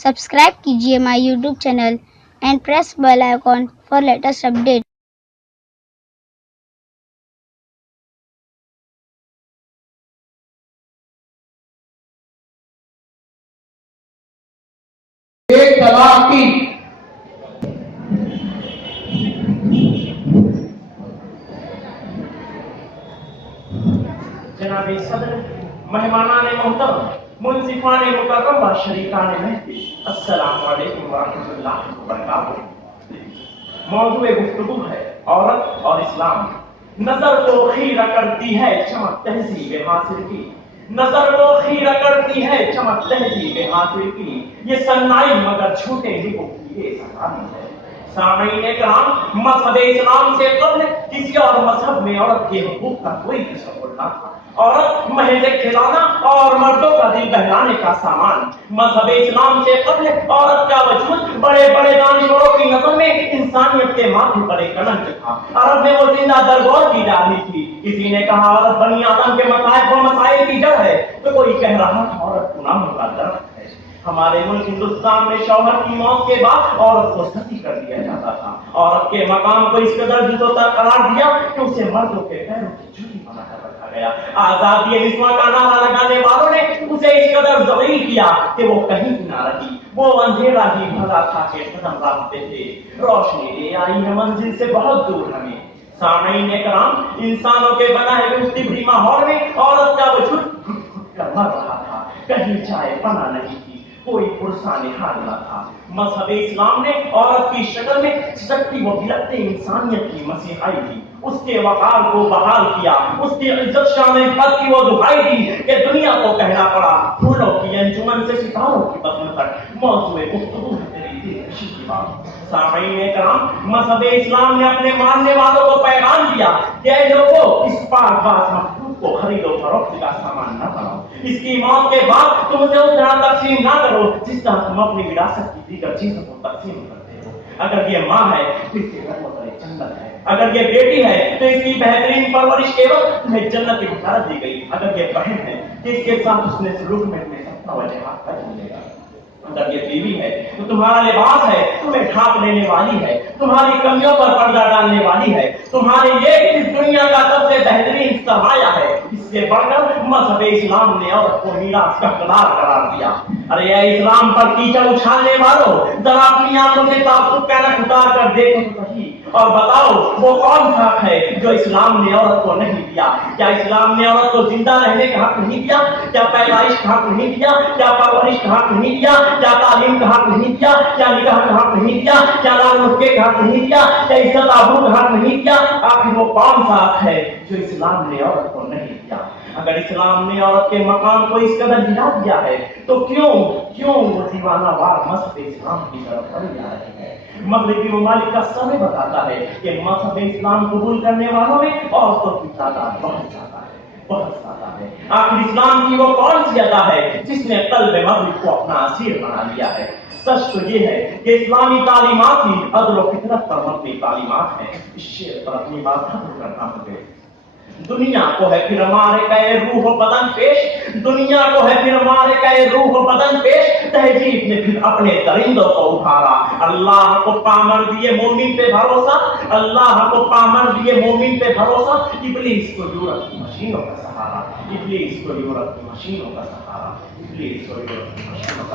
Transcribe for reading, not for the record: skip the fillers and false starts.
Subscribe कीजिए my YouTube channel and press bell icon for latest update. एक तलाक की जनाबे सदर, मेहमानाने मोहतरम, मुंसिफाने मुकर्रम व शरीकाने महफिल, अस्सलामु अलैकुम व रहमतुल्लाहि व बरकातुहू। मौजूए गुफ्तगू है औरत और इस्लाम। नजर को खीरा करती है चमक तहजीब हासिल की, नजर को खीरा करती है चमक तहजीब हासिल की, ये सन्नाई मगर झूठे ही ये सनामी है। सामईन इकराम, मजहब इस्लाम से कबल किसी और मजहब में औरत के हुकूक का कोई तसव्वुर न था। औरत महज खिलौना और मर्दों का दिल बहलाने का सामान। मजहब इस्लाम से कबल औरत का वजूद बड़े बड़े दानिशवरों की नजर में इंसानियत के माथे पर एक कलंक था। अरब में वो जिंदा दरगोर की डाली थी। किसी ने कहा औरत बनी आदम के मसाइब व मसाइल की जड़ है, तो कोई कह रहा था औरत गुनाहों का दरख्त है। हमारे मुल्क हिंदुस्तान में शौहर की मौत के बाद औरत को सती कर दिया जाता था। औरत के मकाम को इस कदर जुतोता करार दिया कि उसे मर्दों के पैरों की जूती बनाकर रखा गया। आजादी निस्वां का नारा लगाने वालों ने उसे इस कदर ज़लील किया कि वो कहीं भी ना रही। वो अंधेरा ही भला था कि कदम रास्ते थे, रोशनी ले आई है मंजिल से बहुत दूर हमें। सामईन इकराम, इंसानों के बनाए हुए उस तिभरी माहौल में औरत का वजूद घुट घुट कर मर रहा था। कहीं चाय पना नहीं थी, कोई पुरसा निहार न था। मजहब इस्लाम ने औरत की शक्ल में शक्ति व बिलखते इंसानियत की मसीहाई दी, उसके वकार को बहाल किया, उसकी इज्जत शामिल पद की वो दुहाई दी कि दुनिया को कहना पड़ा फूलों की अंजुमन से सितारों की बदन तक मौजूए गुफ्तगू है तेरी दिलकशी की बात। सामईन इकराम, मजहब इस्लाम ने अपने मानने वालों को पैगाम दिया कि ऐ लोगों, इस पाक बाज मखलूक को खरीदो फरोख्त का सामान न बनाओ। इसकी मौत के बाद तुम उसे उस तरह तकसीम ना करो जिस तरह तुम अपनी विरासत की दीगर चीजों को तकसीम करते हो। अगर ये माँ है तो इसके घर में एक जन्नत है, अगर ये बेटी है तो इसकी बेहतरीन परवरिश के वक्त तुम्हें जन्नत की बशारत दी गई, अगर ये बहन है तो इसके साथ उसने सलूक में तुम्हें अपना वजह कर मिलेगा, अगर ये बीवी है तो तुम्हारा लिबास है, तुम्हें ढांप लेने वाली है, तुम्हारी कमियों पर पर्दा डालने वाली है, तुम्हारे लिए इस दुनिया का सबसे बेहतरीन सरमाया है। इससे बढ़कर मजहब इस्लाम ने औरत को मीरास का हकदार करार दिया। अरे ये इस्लाम पर कीचड़ उछालने वालों, जरा अपनी आंखों से तासुब का नक उतार कर देखो तो सही और बताओ वो कौन सा हक है जो इस्लाम ने औरत को नहीं दिया। क्या इस्लाम ने औरत को जिंदा रहने का हक नहीं दिया? क्या पैदाइश का हक नहीं दिया? क्या परवरिश का हक नहीं दिया? क्या तालीम का हक नहीं दिया? क्या निकाह का हक नहीं दिया? क्या लाल नुस्खे का हक नहीं दिया? क्या इज्जत आबरू का हक नहीं दिया? आखिर वो कौन सा हक है जो इस्लाम ने औरत को नहीं दिया? अगर इस्लाम ने औरत के मकाम को इस कदर गिरा दिया है तो क्यों क्यों वो दीवाना वार मजहब इस्लाम की तरफ बढ़ जा रही है? मगरिबी ममालिक का समय बताता है कि मजहब इस्लाम कबूल करने वालों में औरतों की तादाद बहुत ज्यादा है, बहुत ज्यादा है। आखिर इस्लाम की वो कौन सी अदा है जिसने कल्ब मगरिब को अपना असीर बना लिया है? सच तो ये है कि इस्लामी तालीमात ही अदल व फितरत पर मबनी तालीमात है। इस शेर पर अपनी बात खत्म करना होगा। दुनिया को है फिर हमारे कहे रूह बदन पेश, दुनिया को है फिर हमारे कहे रूह बदन पेश, तहजीब ने फिर अपने दरिंदों को उठारा। अल्लाह को पामर दिए मोमिन पे भरोसा, अल्लाह को पामर दिए मोमिन पे भरोसा, इब्लीस को यूरोप की मशीनों का सहारा, इब्लीस को यूरोप की मशीनों का सहारा, इब्लीस को यूरोप की मशीनों